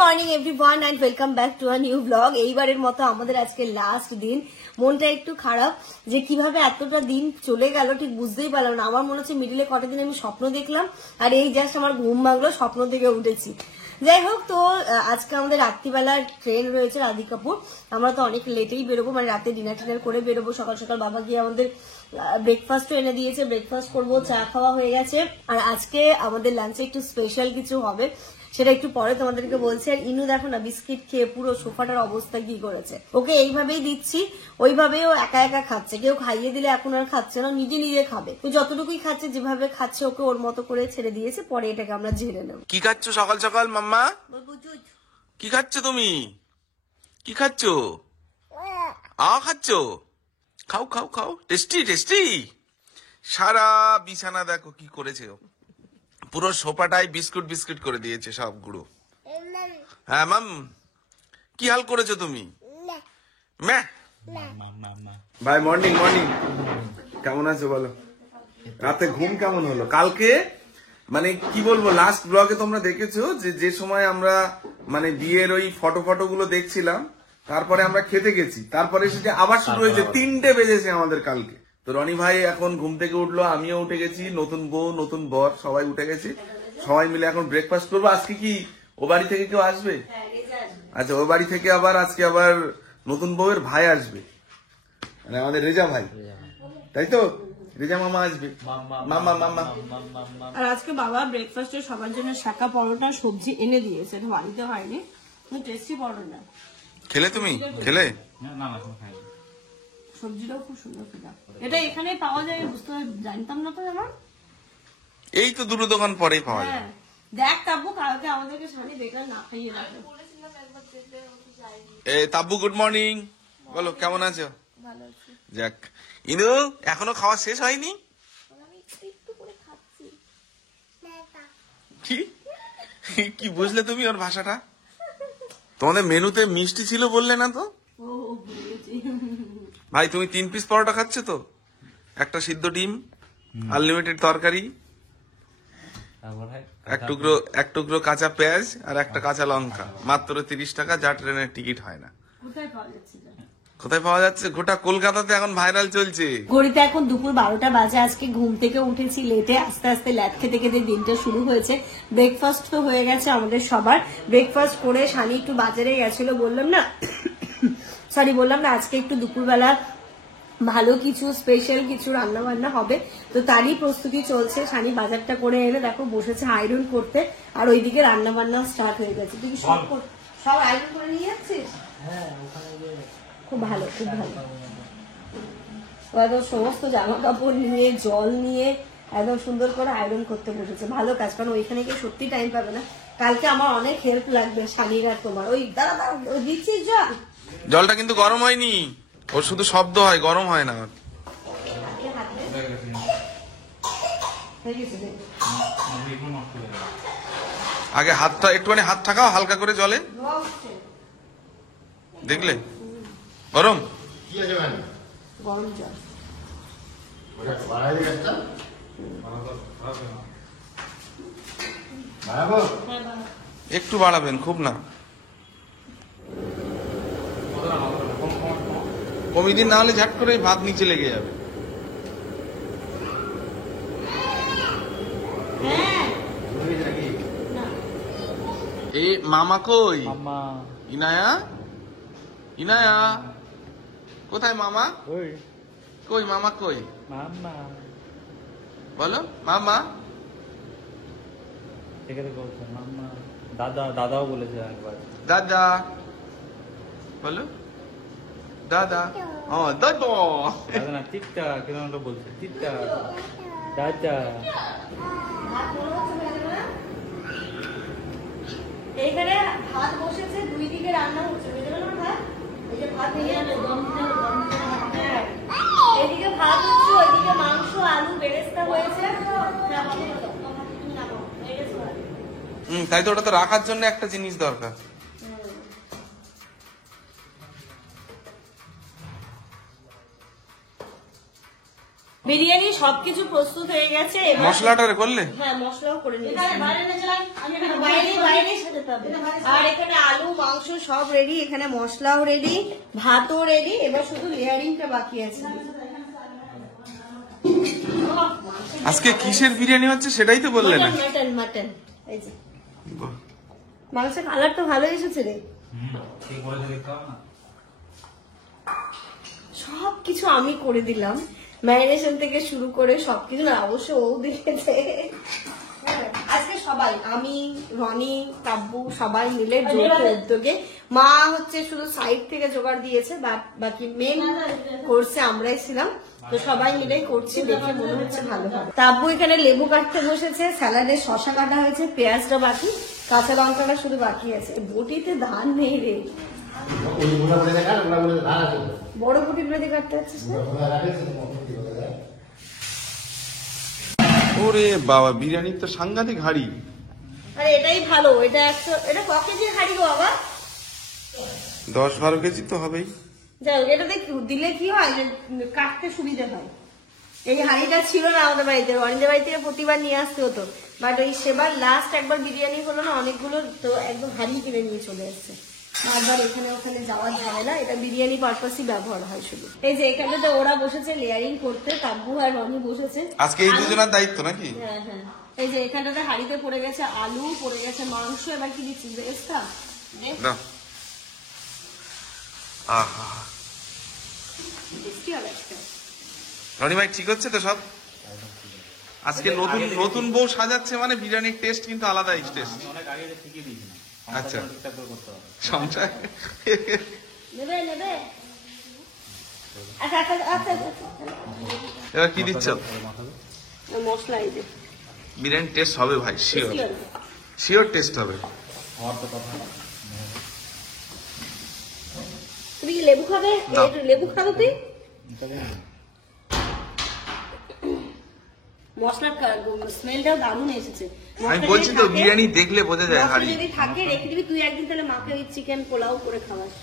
Morning everyone and welcome back to a new blog. এইবারের মতো আমাদের আজকে লাস্ট দিন। মনটা একটু খারাপ যে কিভাবে এতটা দিন চলে গেল ঠিক বুঝতেই পারলাম না। আমার মনে হচ্ছে মিডিলে কটা দিন আমি স্বপ্ন দেখলাম আর এই জাস্ট আমার ঘুম ভাঙলো, স্বপ্ন থেকে উঠেছি। যাই হোক, তো আজকে আমাদের রাত্রিবেলার ট্রেন রয়েছে রাধিকাপুর। আমরা তো অনেক লেটেই বেরোবো, মানে রাতে ডিনার টিনার করে বেরোবো। সকাল সকাল বাবা গিয়ে আমাদের ব্রেকফাস্টও এনে দিয়েছে, ব্রেকফাস্ট করবো, চা খাওয়া হয়ে গেছে। আর আজকে আমাদের লাঞ্চে একটু স্পেশাল কিছু হবে, সেটা একটু পরে তোমাদেরকে বলছি। আর ইনু দেখো না বিস্কিট খেয়ে পুরো সোফাটার অবস্থা কি করেছে। ওকে এইভাবেই দিচ্ছি, ওইভাবেই ও একা একা খাচ্ছে। কেউ খাইয়ে দিলে এখন আর খাচ্ছে না, নিজে নিজে খাবে। তো যতটুকুই খাচ্ছে, যেভাবে খাচ্ছে ওকে ওর মতো করে ছেড়ে দিয়েছে। পরে এটাকে আমরা ঝেড়ে নেব। কি খাচ্ছ সকাল সকাল মাম্মা? কি খাচ্ছ তুমি? কি খাচ্ছ? খাচ্ছ? খাও খাও খাও, টেস্টি টেস্টি। সারা বিছানা দেখো কি করেছে, পুরো সোফাটাই বিস্কুট বিস্কুট করে দিয়েছে সব গুঁড়ো। হ্যাঁ মাম, কি হাল করেছো তুমি? ভাই মর্নিং মর্নিং, কেমন আছো বলো? রাতে ঘুম কেমন হলো কালকে? মানে কি বলবো, লাস্ট ব্লগে তোমরা দেখেছো যে সময় আমরা মানে বিয়ের ওই ফটো গুলো দেখছিলাম, তারপরে আমরা খেতে গেছি, তারপরে সেটা আবার শুরু হয়েছে। 3টে বেজেছে আমাদের কালকে। তো রনি ভাই এখন ঘুম থেকে উঠলো, আমিও উঠে গেছি, নতুন বউ নতুন বর সবাই উঠে গেছি। সবাই মিলে এখন ব্রেকফাস্ট করবো। আজকে কি ও বাড়ি থেকে কেউ আসবে? আচ্ছা, ও বাড়ি থেকে আবার আজকে আবার নতুন বউয়ের ভাই আসবে, মানে আমাদের রেজা ভাই, তাই তো? রেজা মামা আসবে, মামা মামা। আর আজকে বাবা ব্রেকফাস্টে সবার জন্য শাকা পরোটা সবজি এনে দিয়েছে, বাড়িতে হয়নি, টেস্টি পরোটা। খেলে তুমি? খেলে? সবজিটাও খুব সুন্দর খেলাম। এটা এখানে পাওয়া যায়, বুঝতে জানতাম না তো। আমার এই তো দুটো দোকান পরেই পাওয়া যায়। দেখ তাব্বু, কালকে আমাদেরকে শাড়ি দেখলাম না খাইয়ে রাখো। তাব্বু গুড মর্নিং, বলো কেমন আছো? যাক, ইনু এখনো খাওয়া শেষ হয়নি? কি বুঝলে তুমি ওর ভাষাটা? তোমাদের মেনুতে মিষ্টি ছিল বললে না তো? ভাই তুমি 3 পিস পরোটা খাচ্ছ তো? একটা সিদ্ধ ডিম, আনলিমিটেড তরকারি, এক টুকরো কাঁচা পেঁয়াজ আর একটা কাঁচা লঙ্কা, মাত্র 30 টাকা, যা ট্রেনের টিকিট হয় না। কোথায় পাওয়া যাচ্ছে? গোটা কলকাতাতে এখন ভাইরাল চলছে। ঘড়িতে এখন দুপুর 12টা বাজে। আজকে ঘুম থেকে উঠেছি লেটে, আস্তে আস্তে ল্যাদ খেতে খেতে দিনটা শুরু হয়েছে। ব্রেকফাস্ট তো হয়ে গেছে আমাদের সবার। ব্রেকফাস্ট করে শানি একটু বাজারে গেছিল, বললাম না আজকে একটু দুপুরবেলা ভালো কিছু স্পেশাল কিছু রান্না বান্না হবে, তো তারই প্রস্তুতি চলছে। শানি বাজারটা করে এনে দেখো বসেছে আয়রন করতে, আর ওইদিকে রান্না বান্না স্টার্ট হয়ে গেছে। তুই সব আয়রন করে নিয়ে যাচ্ছিস? খুব ভালো, খুব ভালো। একদম সমস্ত জামা কাপড় নিয়ে, জল নিয়ে একদম সুন্দর করে আয়রন করতে বসেছে। ভালো কাজ, কারণ ওইখানে গিয়ে সত্যি টাইম পাবে না। কালকে আমার অনেক হেল্প লাগবে শানির আর তোমার। ওই দাঁড়া দিচ্ছিস জল? জলটা কিন্তু গরম হয়নি, ওর শুধু শব্দ হয়, গরম হয় না। আগে হাতটা একটুখানি হাত ঠাকাও হালকা করে জলে, দেখলে গরম গরম জল। একটু বাড়াবেন, খুব না। কমিয়ে দিন, না হলে ঝাট করে ভাত নিচে লেগে যাবে। এ মামা কই? ইনায়া, ইনায়া কোথায়? মামা কই? মামা কই? বলো মামা। দাদাও বলেছে একবার, দাদা বলো, দাদা। দাদা না, টিপটা কিরকম বলছে, টিপটা দাদা। এইখানে ভাত বসেছে, দুই দিকে রান্না হচ্ছে, বুঝলে না? ভাত, এই যে ভাত এদিকে ভাত হচ্ছে, ওইদিকে মাংস, আলু বেরেস্তা হয়েছে। তাই তো, ওটা তো রাখার জন্য একটা জিনিস দরকার। বিরিয়ানি সবকিছু প্রস্তুত হয়ে গেছে। এবার মশলাটা করলে? হ্যাঁ, মশলাও করে নিয়েছি। বাইরে সাজাতে হবে। আর এখানে আলু মাংস সব রেডি, এখানে মশলাও রেডি, ভাতও রেডি, এবার শুধু লেয়ারিংটা বাকি আছে। আজকে কিসের বিরিয়ানি হচ্ছে সেটাই তো বললে না। Mutton mutton. এই যে মাংসের কালার তো ভালো এসেছে রে। সবকিছু আমি করে দিলাম, ম্যারিনেশন থেকে শুরু করে সবকিছু। না অবশ্য ও দিয়েছে। আজকে সবাই, আমি, রনি, কাব্বু সবাই মিলে যৌথ উদ্যোগে। মা হচ্ছে শুধু সাইড থেকে জোগাড় দিয়েছে, বাকি মেন কোর্সে আমরাই ছিলাম। তো সবাই মিলে করছি, দেখে মনে হচ্ছে ভালো হবে। তাব্বু এখানে লেবু কাটতে বসেছে, স্যালাডে শশা কাটা হয়েছে, পেঁয়াজটা বাকি, কাঁচা লঙ্কাটা শুধু বাকি আছে। বটিতে ধান নেই রে, বড় বটি বেঁধে কাটতে হচ্ছে। ওরে বাবা, বিরিয়ানির তো সাংঘাতিক হাড়ি। আরে এটাই ভালো। এটা এটা ক কেজির হাঁড়ি গো বাবা? 10-12 কেজি তো হবেই। যাই হোক, এটাতে দিলে কি হয়, কাটতে সুবিধা হয়। এই হাঁড়িটা ছিল না আমাদের বাড়িতে, রনিদের বাড়ি থেকে প্রতিবার নিয়ে আসতে হতো। বাট এই সেবার লাস্ট একবার বিরিয়ানি হলো না অনেকগুলো, তো একদম হাঁড়ি কিনে নিয়ে চলে আসছে। বারবার এখানে ওখানে যাওয়ার ঝামেলা, এটা বিরিয়ানি পারপাসই ব্যবহার হয় শুধু। এই যে এখানে ওরা বসেছে লেয়ারিং করতে, কাব্বু আর রনি বসেছে। আজকে এই দুজনের দায়িত্ব নাকি? হ্যাঁ হ্যাঁ। এই যে এখানটাতে হাঁড়িতে পড়ে গেছে আলু, পড়ে গেছে মাংস, এবার কি দিচ্ছি বেরেস্তা। আহা, রনি ভাই ঠিক হচ্ছে তো সব? আজকে নতুন বউ সাজাচ্ছে মানে বিরিয়ানির টেস্ট কিন্তু আলাদা টেস্ট। অনেক আগে শিখিয়ে দিয়েছিলাম। আচ্ছা, করতে হবে সংসার নেবে নেবে। আচ্ছা আচ্ছা আচ্ছা। এবার কি দিচ্ছ? মশলা। এই যে বিরিয়ানির টেস্ট হবে ভাই, শিওর শিওর টেস্ট হবে। তুমি কি লেবু খাবে? লেবু খাবো তুই? মশলার স্মেলটাও দারুণ এসেছে। আমি বলছি তো, বিরিয়ানি দেখলে বোঝা যায় হাড়ি। যদি থাকে রেখে দিবি তুই একদিন, তাহলে মাকে ওই চিকেন পোলাও করে খাওয়াস।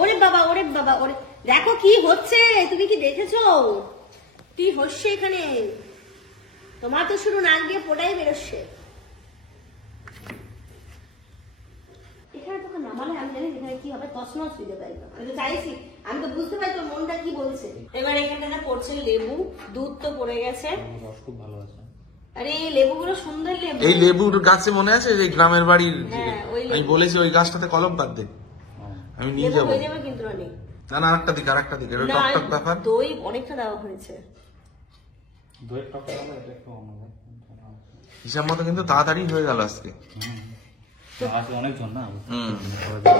ওরে বাবা ওরে বাবা ওরে, দেখো কি হচ্ছে, তুমি কি দেখেছো কি হচ্ছে এখানে? তোমার তো শুরু নাক দিয়ে পোড়াই বেরোচ্ছে। এখানে তোকে নামালে আমি জানি এখানে কি হবে, তছনছ হয়ে যাবে একদম। আমি তো চাইছি, আমি তো বুঝতে পারি তোর মনটা কি বলছে। এবার এখানটাতে পড়ছে লেবু, দুধ তো পড়ে গেছে। রস খুব ভালো আছে। আরে এই লেবুগুলো সুন্দর লেবু। এই লেবুর গাছে মনে আছে যে গ্রামের বাড়ির, হ্যাঁ, ওই লেবু। আমি বলেছি ওই গাছটাতে কলম বাদ দে, আমি নিয়ে লেবু যাবো। হয়ে যাবে কিন্তু অনেক। না না, আরেকটা দিকে আরেকটা দিকে, না, টক টক ব্যাপার। দই অনেকটা দেওয়া হয়েছে। দইয়ের টক হবে, এটা একটু অন্য হিসাব মতো কিন্তু তাড়াতাড়ি হয়ে গেল আজকে। আছে অনেকজন না।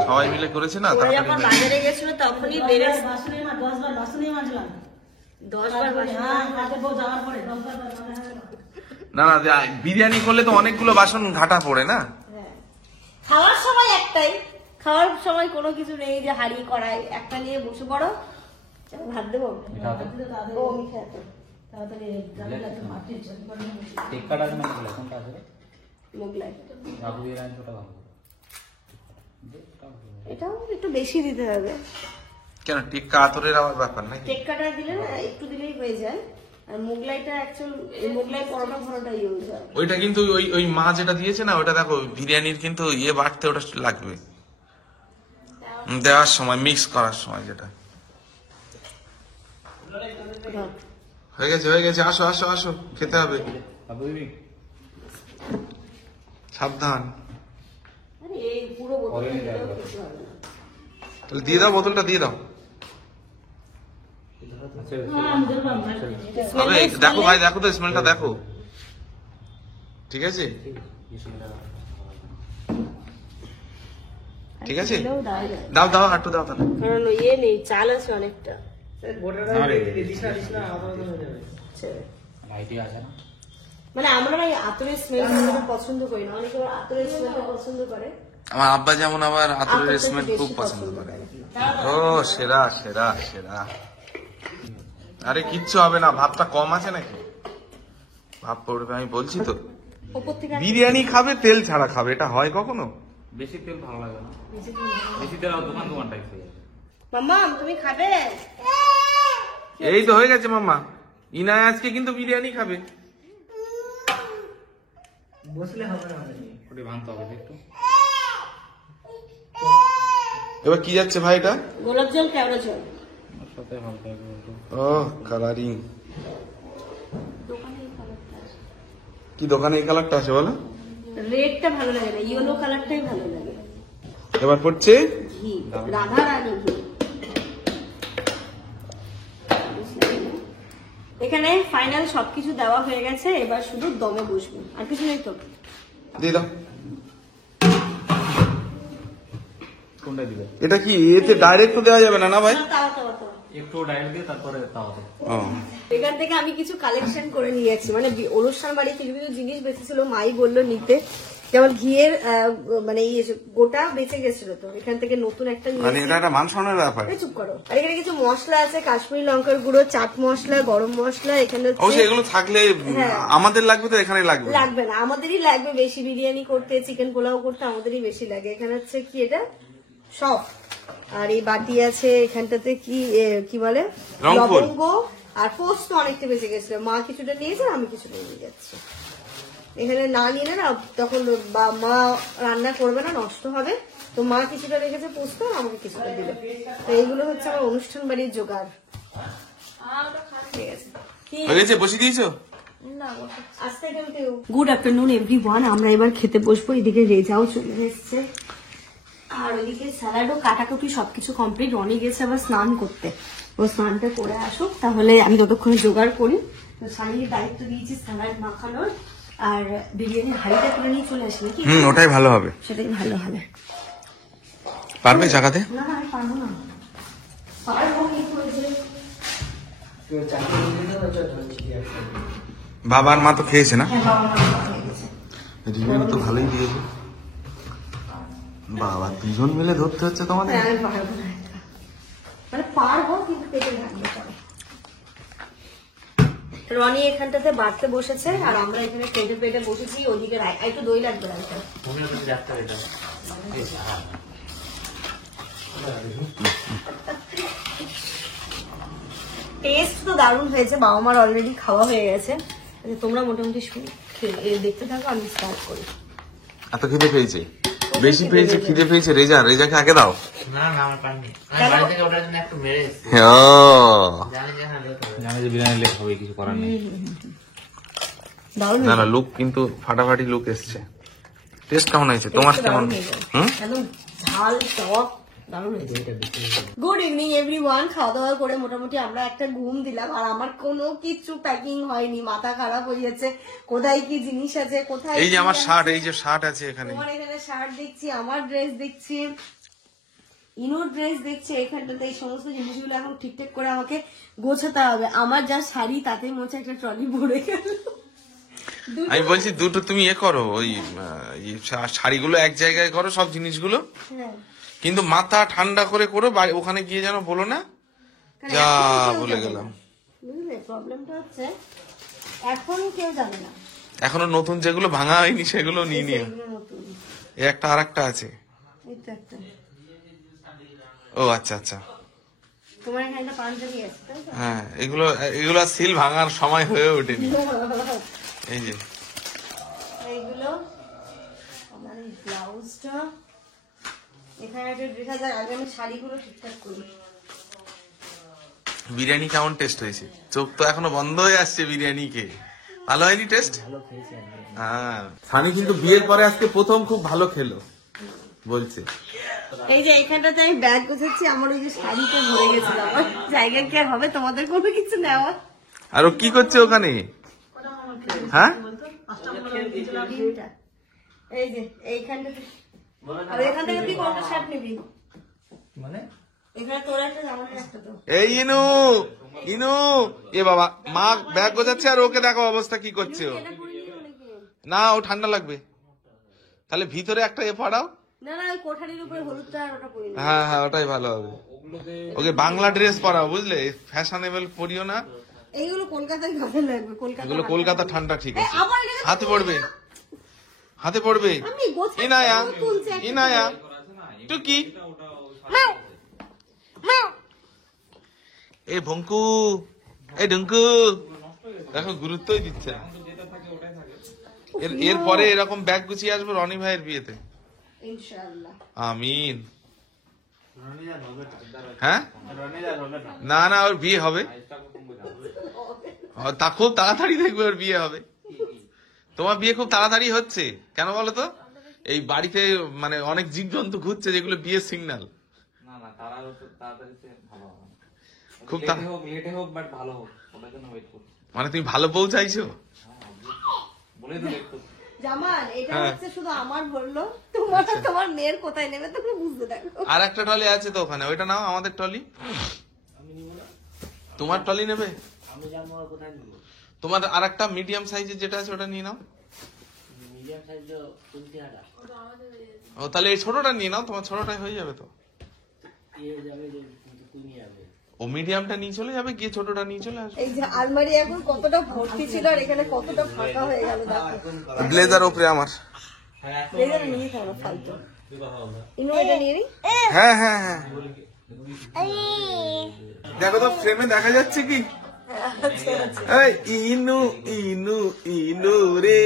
সবাই মিলে করেছে না, ওরা তাড়াতাড়ি যখন হয়ে গেল। বাজারে গেছিল তখনই বেড়ে 10 বার না না, বিরিয়ানি করলে তো অনেকগুলো বাসন ঘাটা পড়ে না। খাওয়ার সময় একটাই, খাওয়ার সময় কোনো কিছু নেই যে হাড়ি কড়াই, একটা নিয়ে বসে পড়ো। ভাত দেবো ও মিঠা টেক্কাটা আছে না, কোনটা আছে? মোগলাই। বাবু এর আইনটা ভালো। এটাও একটু বেশি দিতে হবে। কেন টিক্কা আতরের আবার ব্যাপার নাকি? টেক্কাটা দিলে না একটু দিলেই হয়ে যায়। আর মোগলাইটা অ্যাকচুয়াল মোগলাই পরোটা ফরোটা ইউজ হয়। ওইটা কিন্তু ওই ওই মা যেটা দিয়েছে না, ওটা দেখো বিরিয়ানির কিন্তু ইয়ে বাড়তে ওটা লাগবে দেওয়ার সময়, মিক্স করার সময় যেটা। হয়ে গেছে হয়ে গেছে, আসো আসো আসো, খেতে হবে। বাবু দিবি? সাবধান। আরে এই পুরো বোতলটা দিলেও কিছু হবে না। তাহলে দিয়ে দাও, বোতলটা দিয়ে দাও। হবে, দেখো ভাই, দেখো তো স্মেলটা দেখো। ঠিক আছে ঠিক আছে, দিলেও দেওয়া যায়। দাও দাও একটু দাও তাহলে। কারণ ইয়ে নেই, চাল আছে অনেকটা। আইটি আছে না? মানে আমরা না আতরের স্মেলটা পছন্দ করি না, অনেকে আবার আতরের স্মেলটা পছন্দ করে। আমার আব্বা যেমন আবার আতরের আতরটা স্মেল বেশি খুব পছন্দ করে। করে। ও সেরা সেরা সেরা। আরে কিচ্ছু হবে না, ভাতটা কম আছে নাকি? ভাত পড়বে, আমি বলছি তো। উপর থেকে বিরিয়ানি খাবে তেল ছাড়া খাবে, এটা হয় কখনো? বেশি তেল ভালো লাগে না, বেশি তেল দোকান টাইপ হয়ে যায়। মাম্মা তুমি খাবে? এই তো হয়ে গেছে মাম্মা। ইনায় আজকে কিন্তু বিরিয়ানি খাবে। বসলে হবে না, ওটা ভাঙতে হবে একটু। এবার কি যাচ্ছে ভাই এটা? গোলাপ জল, কেওড়া জল। ওর সাথে হালকা একটু। ও কালারিং। কি দোকানে এই কালারটা আছে বলো? রেডটা ভালো লাগে না, ইয়েলো কালারটাই ভালো লাগে। এবার পড়ছে ঘি, রাধা রানী ঘি। এখানে ফাইনাল সবকিছু দেওয়া হয়ে গেছে, এবার শুধু দমে বসবো, আর কিছু নেই তো। দিয়ে দাও। কোনটা দিবে? এটা কি এতে ডাইরেক্ট তো দেওয়া যাবে না না ভাই? না, তাওয়া, তাওয়া, তাওয়া। একটু ডাইরেক্ট দিয়ে তারপরে তাওয়াতে। ও এখান থেকে আমি কিছু কালেকশন করে নিয়ে যাচ্ছি, মানে অনুষ্ঠান বাড়ি কিছু কিছু জিনিস বেঁচেছিল, মাই বললো নিতে। যেমন ঘিয়ের মানে গোটা বেঁচে গেছিল, তো এখান থেকে নতুন একটা নিয়ে মানে এটা একটা মান সম্মানের ব্যাপার। এই চুপ করো। আর এখানে কিছু মশলা আছে, কাশ্মীরি লঙ্কার গুঁড়ো, চাট মশলা, গরম মশলা। এখানে হচ্ছে- অবশ্যই এগুলো থাকলে হ্যাঁ। আমাদের লাগবে তো এখানে লাগবে। লাগবে না, আমাদেরই লাগবে বেশি। বিরিয়ানি করতে, চিকেন পোলাও করতে আমাদেরই বেশি লাগে। এখানে হচ্ছে কি এটা সব। আর এই বাটি আছে, এখানটাতে কি কি বলে রংপুর। লবঙ্গ আর পোস্ত অনেকটা বেঁচে গেছিল। মা কিছুটা নিয়েছে, আমি কিছুটা নিয়ে যাচ্ছি। এখানে না নিলে না তখন মা রান্না করবে না, নষ্ট হবে। তো মা কিছুটা রেখেছে পোস্ত, আর আমাকে কিছুটা দিল। তো এইগুলো হচ্ছে আমার অনুষ্ঠান বাড়ির জোগাড়। ঠিক আছে, হয়ে গেছে, বসিয়ে দিয়েছো? Good afternoon everyone. আমরা এবার খেতে বসবো। এদিকে রেজাও চলে এসছে, আর ওইদিকে স্যালাডও কাটাকুটি সবকিছু কমপ্লিট। রনি গেছে আবার স্নান করতে, ও স্নানটা করে আসুক, তাহলে আমি ততক্ষণে জোগাড় করি। তো সানির দায়িত্ব দিয়েছি স্যালাড মাখানোর, আর বিরিয়ানির হাঁড়িটা তুলে নিয়ে চলে আসি নাকি? ওটাই ভালো হবে। সেটাই ভালো হবে। পারবে চাকাতে? না না, আমি পারবো না। পারবো কিন্তু ওই যে বাবার মা তো খেয়েছে না? হ্যাঁ, বাবা মা হয়ে গেছে। রিভিউ তো ভালোই দিয়েছে। বাবা দুজন মিলে ধরতে হচ্ছে তোমাদের। হ্যাঁ, আমি পারবো না এটা। মানে পারবো কিন্তু পেটে থাকবে পরে। রনি এখানটাতে বাড়তে বসেছে, আর আমরা এখানে পেটে পেটে বসেছি। ওইদিকে একটু দই লাগবে রাখতে। টেস্ট তো দারুণ হয়েছে, বাবা মার অলরেডি খাওয়া হয়ে গেছে। তোমরা মোটামুটি দেখতে থাকো, আমি স্টার্ট করি। এত খিদে পেয়েছে, বেশি পেয়েছে, খিদে পেয়েছে। রেজাকে আগে দাও। না না, আমার পাইনি। আমি বাড়ি থেকে ওটার জন্য একটু মেরে এসেছি। জানি যে বিরিয়ানি লেট হবে, কিছু করার নেই। দারুণ না না, লুক কিন্তু ফাটাফাটি লুক এসছে। টেস্ট কেমন হয়েছে তোমার? কেমন? একদম ঝাল টক দারুণ হয়েছে। Good evening everyone. খাওয়া দাওয়া করে মোটামুটি আমরা একটা ঘুম দিলাম, আর আমার কোনো কিছু প্যাকিং হয়নি। মাথা খারাপ হয়ে যাচ্ছে, কোথায় কি জিনিস আছে, কোথায় এই যে কি আমার আছে। শার্ট, এই যে শার্ট আছে এখানে। তোমার এখানে শার্ট দেখছি, আমার ড্রেস দেখছি, ইনুর ড্রেস দেখছি। এখানটাতে এই সমস্ত জিনিসগুলো এখন ঠিকঠাক করে আমাকে গোছাতে হবে। আমার যা শাড়ি তাতে মোছে একটা ট্রলি ভরে গেল। আমি বলছি দুটো তুমি করো, ওই শাড়িগুলো এক জায়গায় করো, সব জিনিসগুলো, হ্যাঁ, কিন্তু মাথা ঠান্ডা করে করো। ওখানে গিয়ে যেন বলো না যা বলে গেলাম। বুঝলে প্রবলেমটা হচ্ছে এখন কেউ জানে না। এখনো নতুন যেগুলো ভাঙা হয়নি সেগুলো নিয়ে নিও। এগুলো নতুন। এই একটা আর একটা আছে। এই তো একটা। ও আচ্ছা আচ্ছা, তোমার এখানে একটা পাঞ্জাবি আছে তাই তো? হ্যাঁ, এগুলো সিল ভাঙার সময় হয়ে ওঠেনি। এই যে এইগুলো আমার এই ব্লাউজটা, এখানে একটা ড্রেস আছে। আগে আমি শাড়িগুলো ঠিকঠাক করি। বিরিয়ানি কেমন টেস্ট হয়েছে? চোখ তো এখনো বন্ধ হয়ে আসছে বিরিয়ানি খেয়ে। ভালো হয়নি টেস্ট? হ্যাঁ, সানি কিন্তু বিয়ের পরে আজকে প্রথম খুব ভালো খেলো বলছে। এই যে এখানটাতে আমি ব্যাগ গোছাচ্ছি, আমার ওই যে শাড়িটা ভরে গেছিল। আমার জায়গা কি আর হবে তোমাদের কোনো কিছু নেওয়া? আর ও কি করছে ওখানে? হ্যাঁ, এই যে এইখানটাতে। আর এখান থেকে তুই কোনটা শার্ট নিবি? মানে এখানে তোর একটা জামা একটা তো। এই ইনু ইনু, এ বাবা, মা ব্যাগ গোছাচ্ছে আর ওকে দেখো অবস্থা কি করছে ও। এটা পরে নিবি নাকি? না, ও ঠান্ডা লাগবে। তাহলে ভিতরে একটা পড়াও। না না, ওই কোঠারির উপরে হলুদটা আর ওটা পরে নিবি। হ্যাঁ হ্যাঁ, ওটাই ভালো হবে। ওকে বাংলা ড্রেস পরাও, বুঝলে? ফ্যাশনেবল পরিও না। এইগুলো কলকাতায় ভালো লাগবে। এগুলো কলকাতা ঠান্ডা, ঠিক আছে। আবার এখানে হাতে পড়বে, হাতে পড়বে। আমি গোছাচ্ছি, ইনায়া ও তুলছে একটা ইনায়া টুকি এই ভঙ্কু, এই ঢঙ্কু, দেখো গুরুত্বই দিচ্ছে না। এরপরে এরকম ব্যাগ গুছিয়ে আসবো রনি ভাইয়ের বিয়েতে, ইনশাআল্লাহ। আমিন। হ্যাঁ, না না, ওর বিয়ে হবে, তা খুব তাড়াতাড়ি দেখবে ওর বিয়ে হবে। তোমার বিয়ে খুব তাড়াতাড়ি হচ্ছে কেন বলো তো? এই বাড়িতে মানে অনেক জীবজন্তু ঘুরছে যেগুলো বিয়ের সিগন্যাল। খুব মানে তুমি ভালো বউ চাইছো? জামাল, এটা হচ্ছে শুধু আমার বললো, তোমার মেয়ের কোথায় নেবে তুমি বুঝতে দেখো। আর একটা টলি আছে তো ওখানে, ওইটা নাও, আমাদের টলি। তোমার টলি নেবে? তোমার আর একটা মিডিয়াম সাইজের যেটা আছে ওটা নিয়ে নাও। ও তাহলে এই ছোটটা নিয়ে নাও, তোমার ছোটটাই হয়ে যাবে তো। ও মিডিয়ামটা নিয়ে চলে যাবে, গিয়ে ছোটটা নিয়ে চলে আসবে। এই যে আলমারি এখন কতটা ভর্তি ছিল আর এখানে কতটা ফাঁকা হয়ে গেল দেখো। ব্লেজার উপরে আমার, ব্লেজার নিয়ে খাবো ফালতু। ইনো এটা নিয়ে নি। হ্যাঁ হ্যাঁ হ্যাঁ, দেখো তো ফ্রেমে দেখা যাচ্ছে কি? এই ইনু ইনু ইনু রে,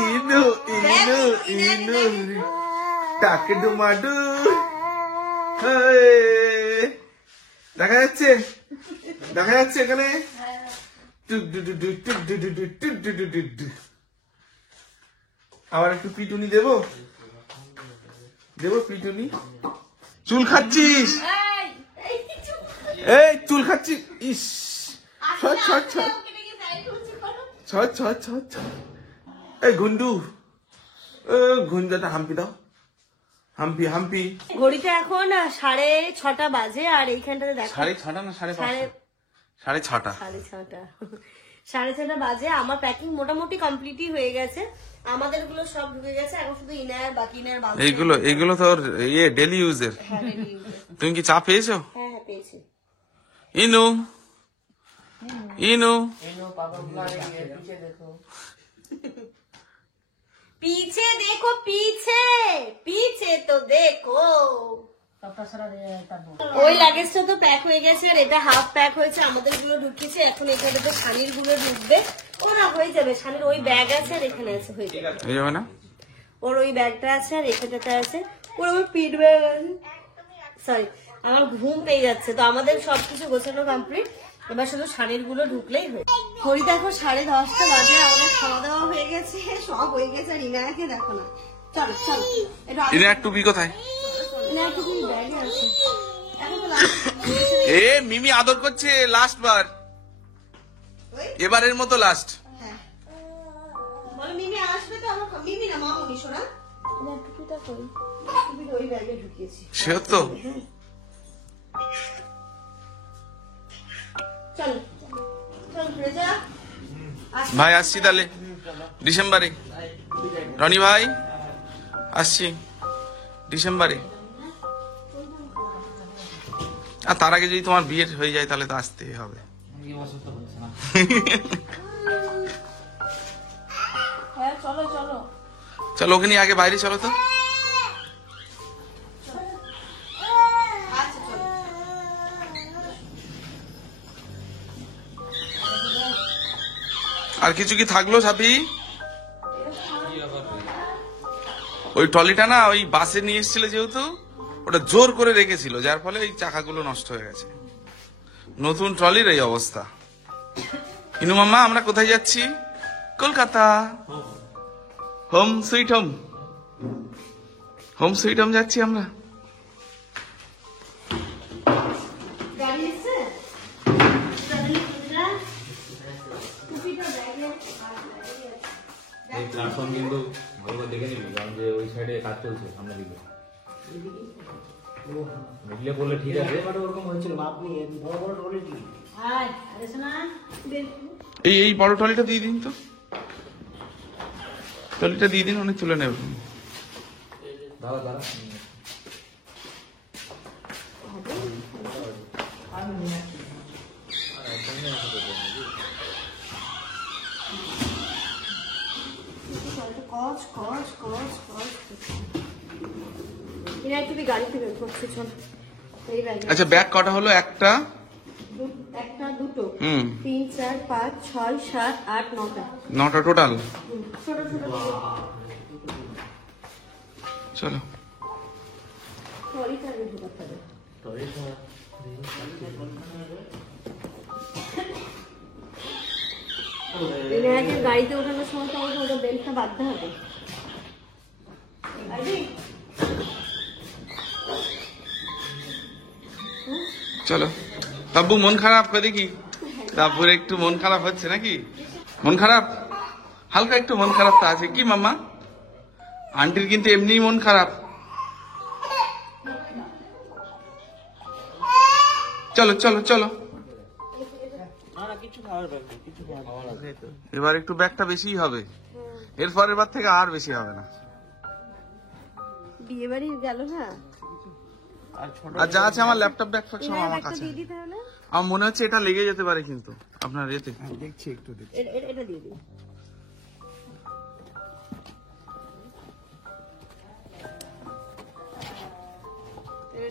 ইনু ইনু ইনু রে, টাকে ডুমাডু। দেখা যাচ্ছে, দেখা যাচ্ছে এখানে। আবার একটু পিটুনি দেবো, দেবো পিটুনি। চুল খাচ্ছিস? এই চুল খাচ্ছিস? ইস, ছট ছট ছট ছট ছট ছট ছট। এই গুন্ডু, গুন্ডাটা হাম্পি দাও, হাম্পি হাম্পি। ঘড়িতে এখন 6:30 বাজে আর এইখানটাতে দেখো 6:30 না 5:30? 6:30। 6:30 বাজে। আমার প্যাকিং মোটামুটি কমপ্লিটই হয়ে গেছে, আমাদের গুলো সব ঢুকে গেছে, এখন শুধু ইনার বাকি, ইনার বাকি। এইগুলো তোর ইয়ে ডেলি ইউজের। তুমি কি চা পেয়েছো? হ্যাঁ পেয়েছি। ইনু ইনু, पीछे देखो, पीछे पीछे तो देखो। ওই লাগেজটা তো প্যাক হয়ে গেছে আর এটা হাফ প্যাক হয়েছে, আমাদের গুলো ঢুকিয়েছে। এখন এখানে তো শানির গুলো ঢুকবে, ওরা হয়ে যাবে। শানির ওই ব্যাগ আছে আর এখানে আছে, হয়ে যাবে না? ওর ওই ব্যাগটা আছে আর এখানটাতে আছে, ওর ওই পিঠ ব্যাগ আছে। সরি, আমার ঘুম পেয়ে যাচ্ছে, তো আমাদের সবকিছু গোছানো কমপ্লিট, এবার শুধু শাড়ির গুলো ঢুকলেই হয়ে। ঘড়ি দেখো 10:30 বাজে, আমাদের খাওয়া দাওয়া হয়ে গেছে, সব হয়ে গেছে। আর ইনায়াকে দেখো না, চলো চলো। ইনায়ার টুপি কোথায়? ইনায়ার টুপি ব্যাগে আছে। এ মিমি আদর করছে, লাস্ট বার, এবারের মতো লাস্ট। বলো মিমি আসবে তো, আমার মিমি না মামুনি শোনা। ইনায়ার টুপিটা কই? টুপিটা ওই ব্যাগে ঢুকিয়েছি। সে তো চলো চল রেজা। ভাই আসছি তাহলে ডিসেম্বরে। রনি ভাই আসছি ডিসেম্বরে। আর তার আগে যদি তোমার বিয়ে হয়ে যায় তাহলে তো আসতেই হবে। হ্যাঁ চলো চলো চলো, ওকে নিয়ে আগে বাইরে চলো তো। আর কিছু কি থাকলো সাথী? ওই ট্রলিটা না ওই বাসে নিয়ে এসেছিল, যেহেতু ওটা জোর করে রেখেছিল, যার ফলে ওই চাকাগুলো নষ্ট হয়ে গেছে। নতুন ট্রলির এই অবস্থা। ইনু মাম্মা, আমরা কোথায় যাচ্ছি? Kolkata, home sweet home. Home sweet home যাচ্ছি আমরা। এই প্ল্যাটফর্ম কিন্তু ভালো করে দেখে নিবি, কারণ যে ওই সাইডে কাজ চলছে সামনের দিকে। মিডলে বললে ঠিক আছে, ওরকম হয়েছিল মাপ নিয়ে বড় বড় ট্রলি দিই। এই বড় ট্রলিটা দিয়ে দিন তো, ট্রলিটা দিয়ে দিন, অনেক তুলে নেব। দাঁড়া দাঁড়া, গাড়িতে বের করছে, চল এই ব্যাগে আচ্ছা ব্যাগ কটা হলো? একটা, একটা, দুটো, 3 4 5 6 7 8 9টা। 9টা টোটাল। ছোট ছোট চলো সরি তাহলে ঢোকাতে হবে। বিনায়কের গাড়িতে ওঠানোর সময় তো আমাকে ওটা বেল্টটা বাঁধতে হবে। চলো। তাব্বু মন খারাপ করে দেখি, তাব্বুর একটু মন খারাপ হচ্ছে নাকি? মন খারাপ, হালকা একটু মন খারাপ তো আছে কি মাম্মা? আন্টির কিন্তু এমনি মন খারাপ। চলো চলো চলো, এবার একটু ব্যাগটা বেশিই হবে, এর পরের বার থেকে আর বেশি হবে না। বিয়ে বাড়ি গেল না, আর যা আছে আমার ল্যাপটপ ব্যাগ ফ্যাগ সব আমার কাছে। দিয়ে দিতে হবে। আমার মনে হচ্ছে এটা লেগে যেতে পারে কিন্তু আপনার এতে। দেখছি একটু দেখছি। এটা দিয়ে দিই।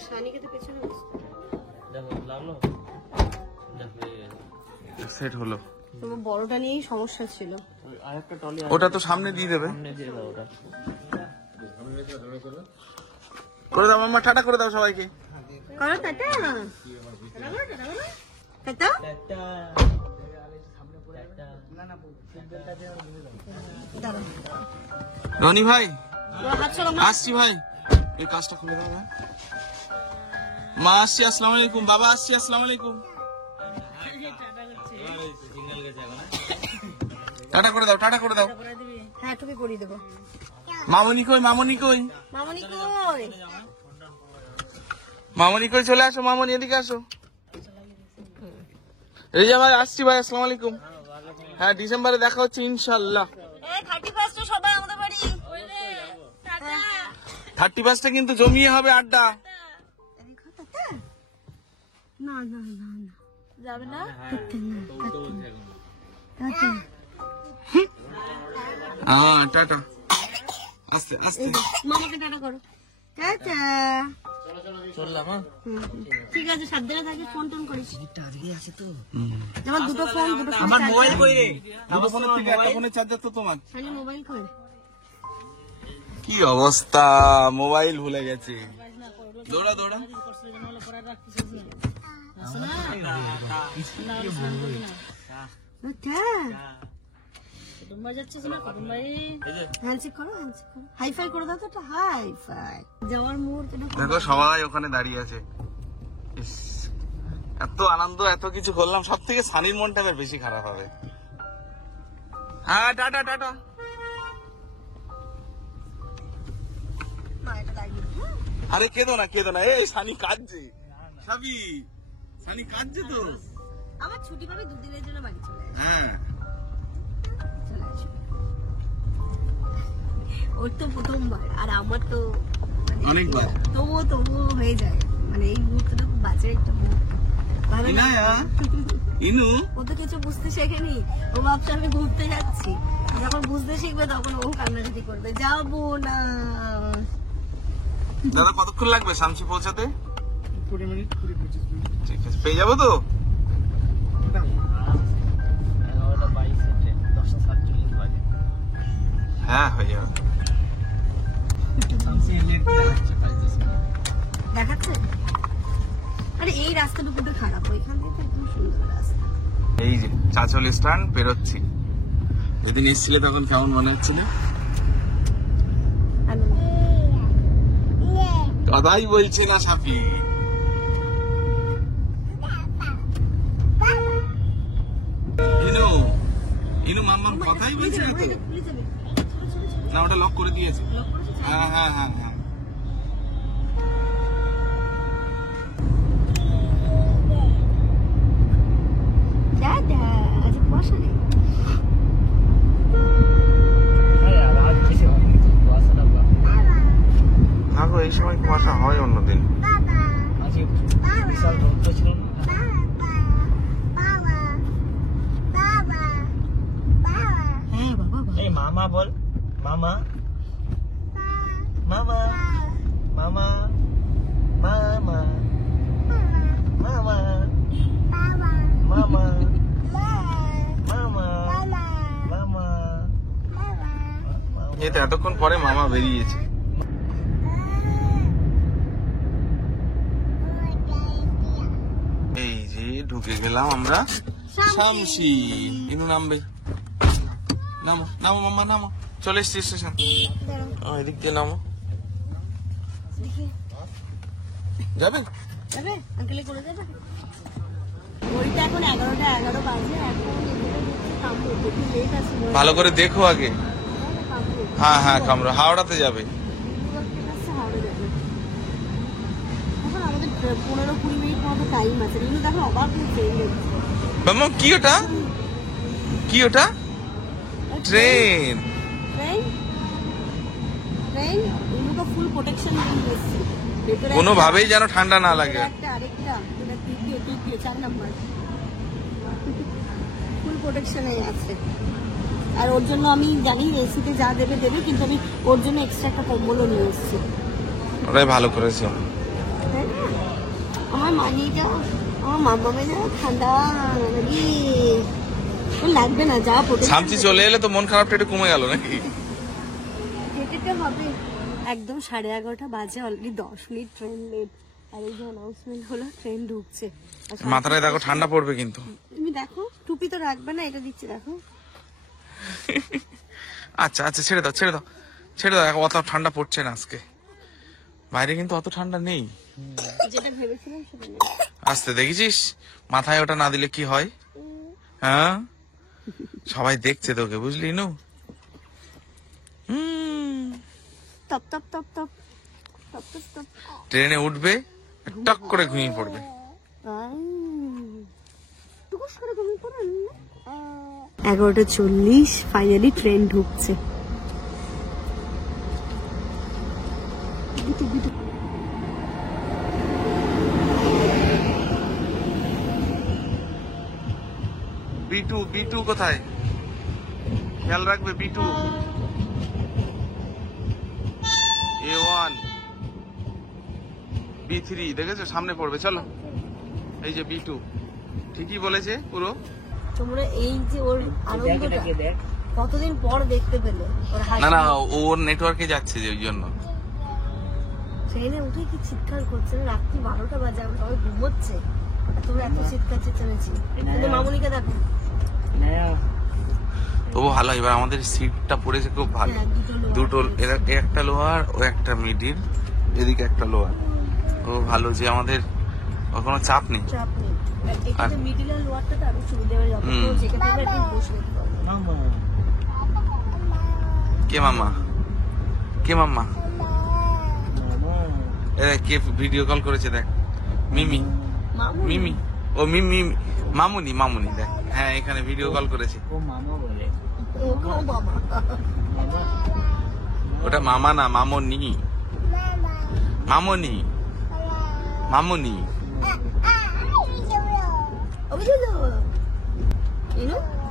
শানিকে তো পেছনে বসতে দেখো লাগলো, সেট হলো। তোমার বড়টা নিয়েই সমস্যা ছিল। আরেকটা টলি ওটা তো সামনে দিয়ে দেবে, সামনে দিয়ে দাও ওটা। করে দাও মাম্মা, টাটা করে দাও সবাইকে। করো টাটা। টাটা। রনি ভাই হাত ছড়া আসছি ভাই, এই কাজটা খুলে দাও ভাই। মা আসছি, আসসালামু আলাইকুম। বাবা আসছি, আসসালামু আলাইকুম। টাটা করে দাও, টাটা করে দাও। হ্যাঁ টুপি পরিয়ে দেবো। মামনি কই, মামনি কই, মামনি কই? মামনি কই? চলে আসো মামনি, এদিকে আসো। রেজা ভাই আসছি ভাই, আসসালামু আলাইকুম। হ্যাঁ ডিসেম্বরে দেখা হচ্ছে ইনশাল্লাহ। 31 সবাই আমাদের বাড়ি। 31টা কিন্তু জমিয়ে হবে আড্ডা। না না না না যাবে না। হ্যাঁ টাটা, আস্তে আস্তে। মামাকে টাটা করো। টাটা। চললাম। ঠিক আছে, সাবধানে থাকিস, ফোন টোন করিস। যেমন দুটো ফোন, আমার মোবাইল কই রে? দুটো ফোনের থেকে একটা ফোনের চার্জার তো তোমার। খালি মোবাইল কই? কি অবস্থা, মোবাইল ভুলে গেছে। দৌড়া দৌড়া। হাইফাই করে দাও তো, একটা হাইফাই যাওয়ার মুহূর্তটা। দেখো সবাই ওখানে দাঁড়িয়ে আছে। ইস, এত আনন্দ, এত কিছু করলাম, সব থেকে সানির মনটা এবার বেশি খারাপ হবে। হ্যাঁ টাটা টাটা। আরে কেঁদো না কেঁদো না, এই সানি কাঁদছে। সাবি, সানি কাঁদছে তো। আমার ছুটি পাবে দুদিনের জন্য, বাড়ি চলে আসবে। হ্যাঁ চলে আসবে। ওর তো প্রথমবার, আর আমার তো অনেকবার। তবুও হয়ে যায়। মানে এই মুহূর্তটা খুব বাজে একটা মুহূর্ত। ভালো না? ইনু ও তো কিছু বুঝতে শেখেনি, ও ভাবছে আমি ঘুরতে যাচ্ছি। যখন বুঝতে শিখবে তখন ও কান্নাকাটি করবে, যাবো না। দাদা কতক্ষণ লাগবে শামসি পৌঁছাতে? 20 মিনিট, 20-25 মিনিট। ঠিক আছে, পেয়ে যাবো তো? 11:22 10:47 বাজে। হ্যাঁ হয়ে যাবে। দেখাচ্ছে। আরে এই রাস্তাটুকু তো খারাপ, ওইখান থেকে তো একদম সুন্দর রাস্তা। এই যে চাচল স্ট্যান্ড পেরোচ্ছি। যেদিন এসেছিলে তখন কেমন মনে হচ্ছিল? কথাই বলছে না সাপি। ইনু ইনু মাম্মাম কথাই বলছে না তো। না ওটা লক করে দিয়েছে। হ্যাঁ হ্যাঁ হ্যাঁ হ্যাঁ। দাদা আজ কুয়াশা নেই। না গো, এই সময় কুয়াশা হয় অন্যদিন। বিশাল রৌদ্র ছিল না। হ্যাঁ বাবা, এই মামা বল, মামা মামা মামা মামা এই তো এতক্ষণ পরে মামা বেরিয়েছে। এই যে ঢুকে গেলাম আমরা শামসি। ইনু নামবে, নামো নামো মামা নামো, চলে এসছি স্টেশন। এদিক দিয়ে নামো, যাবেন? আঙ্কেলে করে দেবে। ঘড়িটা এখন 11টা 11 বাজে। এখন লেট আছে, ভালো করে দেখো আগে। হ্যাঁ হ্যাঁ কামরা হাওড়াতে যাবে। এখন আমাদের 15-20 মিনিট মতো টাইম আছে। কিন্তু দেখো অবাক হচ্ছে মামা কি ওটা, কি ওটা? ট্রেন। ট্রেন ট্রেন এগুলো ফুল প্রোটেকশন দিয়ে এসেছে। কোনোভাবেই যেন ঠান্ডা না লাগে। আরেকটা এটা তৃতীয় 4 নাম্বার ফুল প্রোটেকশনে আছে। আর ওর জন্য আমি জানি এসিতে যা দেবে দেবে, কিন্তু আমি ওর জন্য এক্সট্রা একটা কম্বলও নিয়ে এসেছি। ওটাই ভালো করেছে। আমার মানিটা আমার মামামে যা ঠান্ডা লাগবে না, যা শামসি চলে এলে তো মন খারাপটা একটু কমে গেল নাকি? যেতে হবে। একদম 11:30 বাজে, অলরেডি 10 মিনিট ট্রেন লেট। আর এই যে অ্যানাউন্সমেন্ট হলো ট্রেন ঢুকছে। মাথায় দেখো ঠান্ডা পড়বে কিন্তু। তুমি দেখো টুপি তো রাখবে না, এটা দিচ্ছি দেখো। আচ্ছা আচ্ছা ছেড়ে দাও ছেড়ে দাও ছেড়ে দাও, অত ঠান্ডা পড়ছে না আজকে বাইরে, কিন্তু অত ঠান্ডা নেই। যেটা ভেবেছিলাম সেটা নেই। আসতে দেখেছিস মাথায় ওটা না দিলে কি হয়? হ্যাঁ সবাই দেখছে তোকে, বুঝলি নু? Top top top top top top top. ট্রেনে উঠবে টক করে ঘুমিয়ে পড়বে। টুকুস করে ঘুমিয়ে পড়েন। 11:40 ফাইনালি ট্রেন ঢুকছে। বিটু বিটু কোথায়? খেয়াল রাখবে বিটু। A1 B3 দেখেছো সামনে পড়বে, চলো। এই যে বিটু ঠিকই বলেছে পুরো। তোমরা এই যে ওর আনন্দটা কতদিন পর দেখতে পেলে, ওর হাসি। না না ওর নেটওয়ার্কে যাচ্ছে যে ওই জন্য। ট্রেনে উঠে কি চিৎকার করছে, রাত্রি 12টা বাজে, আমরা সবাই ঘুমোচ্ছে, তোমরা এত চিৎকার চেঁচামেচি। কিন্তু মামুনিকে দেখো। তবু ভালো, এবার আমাদের সিটটা পড়েছে খুব ভালো। দুটো একটা লোয়ার ও একটা মিডিল, এদিকে একটা লোয়ার। তো ভালো যে আমাদের কোনো চাপ নেই। চাপ নেই। এখানে মিডল আর লোয়ারটা তো আরো সুবিধা হয়ে যাবে, তো যেখানে আমরা একটু বসে নিতে পারবো। কে মামা? কে মামা? কে ভিডিও কল করেছে দেখ? মিমি মিমি ও মিমি মামুনি মামুনি দেখ। হ্যাঁ এখানে ভিডিও কল করেছে। ও মামা বলে। ওটা মামা না, মামনি মামনি মামনি।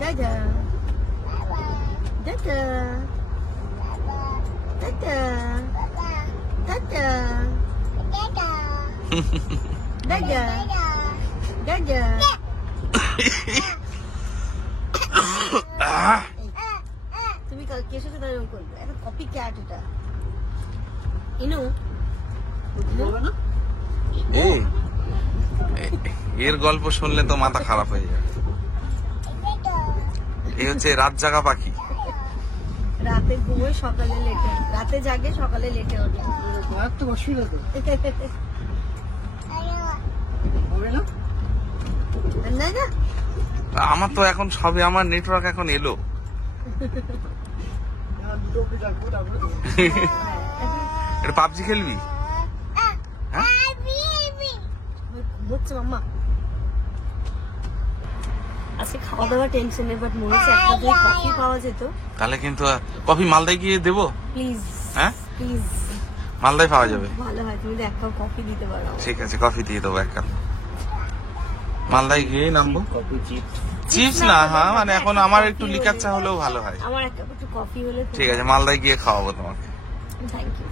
দাদা দাদা দাদা দাদা দাদা দাদা। তুমি কে সাথে এরকম করবে? একটা কপি ক্যাট এটা। ইনু এর গল্প শুনলে তো মাথা খারাপ হয়ে যাবে। এই হচ্ছে রাত জাগা পাখি। রাতে ঘুমোয় সকালে লেটে, রাতে জাগে সকালে লেটে ওঠে। তো অসুবিধা তো না না আমার তো এখন সবে আমার নেটওয়ার্ক এখন এলো। এটা পাবজি খেলবি? ঘুমোচ্ছে মাম্মা। আজকে খাওয়া দাওয়া টেনশন নেই, বাট মনে হচ্ছে একটা যদি কফি পাওয়া যেত। তাহলে কিন্তু কফি মালদায় গিয়ে দেবো। প্লিজ হ্যাঁ প্লিজ, মালদায় পাওয়া যাবে। ভালো হয় তুমি এক কাপ কফি দিতে পারো। ঠিক আছে কফি দিয়ে দেবো এক কাপ। মালদায় গিয়ে নামবো। চিপস না, হ্যাঁ মানে এখন আমার একটু লিকার চা হলেও ভালো হয়। আমার এক কাপ একটু কফি হলে। ঠিক আছে মালদায় গিয়ে খাওয়াবো তোমাকে। Thank you.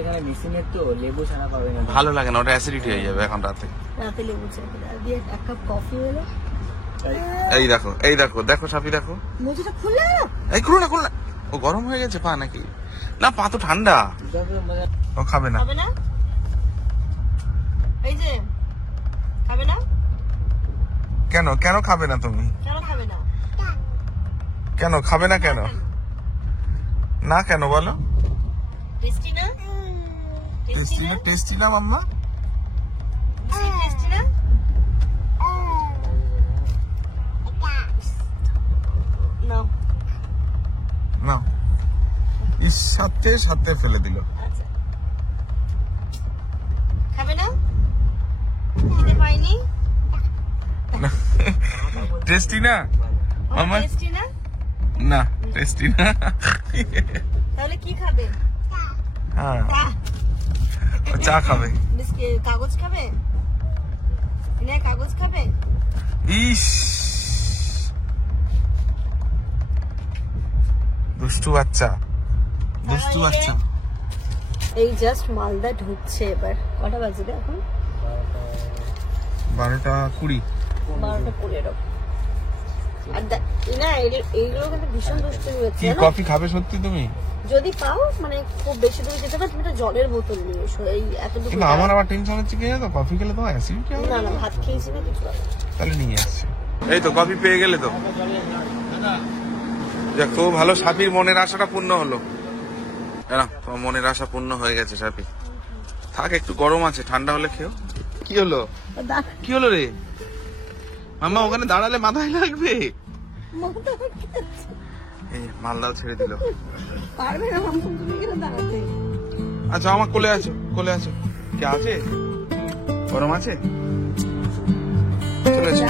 এখানে মেশিনের তো লেবু ছাড়া পাবে না। ভালো লাগে না, ওটা অ্যাসিডিটি হয়ে যাবে এখন রাতে। রাতে লেবু চা দিয়ে এক কাপ কফি হলে। এই দেখো এই দেখো দেখো সাপি দেখো। মুজিটা খুলে এই খুলো না খুলো না, ও গরম হয়ে গেছে পা নাকি? না পা তো ঠান্ডা, ও খাবে না। খাবে না? এই যে খাবে না? কেন কেন খাবে না তুমি? কেন খাবে না? কেন খাবে না? কেন না কেন বলো? টেস্টি না? টেস্টি না? টেস্টি না মাম্মা? টেস্টি না? না। না, ইস সাথে সাথে ফেলে দিল। আচ্ছা, খাবে না? খেতে পাইনি? টেস্টি না মাম্মা? টেস্টি না? না টেস্টি না। তাহলে কি খাবে? হ্যাঁ, চা। ও চা খাবে। বিস্কিট, কাগজ খাবে? না, কাগজ খাবে? ইস দুষ্টু বাচ্চা, দুষ্টু বাচ্চা। এই জাস্ট মালদা ঢুকছে এবার। কটা বাজে রে এখন? 12:20। 12:15। আর না, এইগুলো কিন্তু ভীষণ দুষ্টুমি হচ্ছে কি না? কফি খাবে সত্যি তুমি? যদি পাও, মানে খুব বেশি দূরে যেতে পারো, তুমি একটা জলের বোতল নিয়ে এসো। এই এতটুকু কিন্তু আমার আবার টেনশন হচ্ছে কি জানো তো, কফি খেলে তোমার অ্যাসিডিটি হবে। না না, ভাত খেয়েছি না, কিছু হবে না। তাহলে নিয়ে আসছে। এই তো কফি পেয়ে গেলে তো, যাক তো ভালো। সাপির মনের আশাটা পূর্ণ হলো। না, তোমার মনের আশা পূর্ণ হয়ে গেছে সাপি। থাক, একটু গরম আছে, ঠান্ডা হলে খেও। কি হলো? কি হলো রে মাম্মা? ওখানে দাঁড়ালে মাথায় লাগবে। এই মালদাও ছেড়ে দিল। পারবে না মাম্মা, তুমি কেন দাঁড়াতে? আচ্ছা আমার কোলে আছো, কোলে আছো। কে আছে? গরম আছে? চলে এসো।